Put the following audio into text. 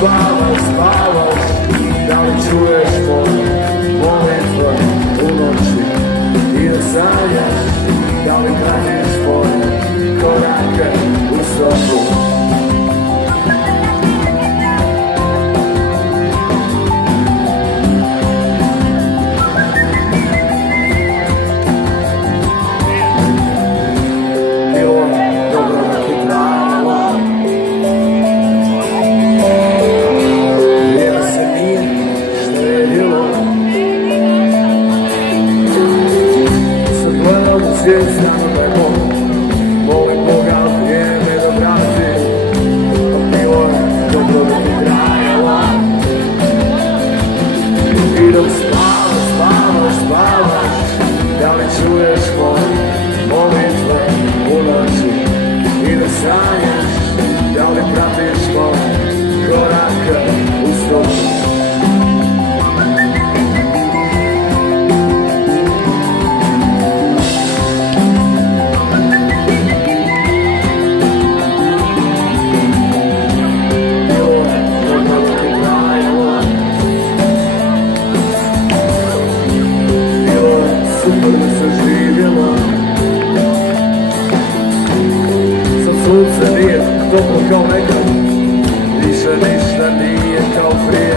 spavaš, spavaš, da li čuješ moje molitve u noći i da sanjaš, da li pratiš moje korake u sobu. Znamo da je Bog, molim Boga vrijeme da vrati, a bilo je dobro da ti trajalo. I dok spavaš, spavaš, spavaš, da li čuješ moje molitve u noći i da sanjaš, da li pratiš moje korake u sobu. Sunce nije toplo kao nekad, više ništa nije kao prije.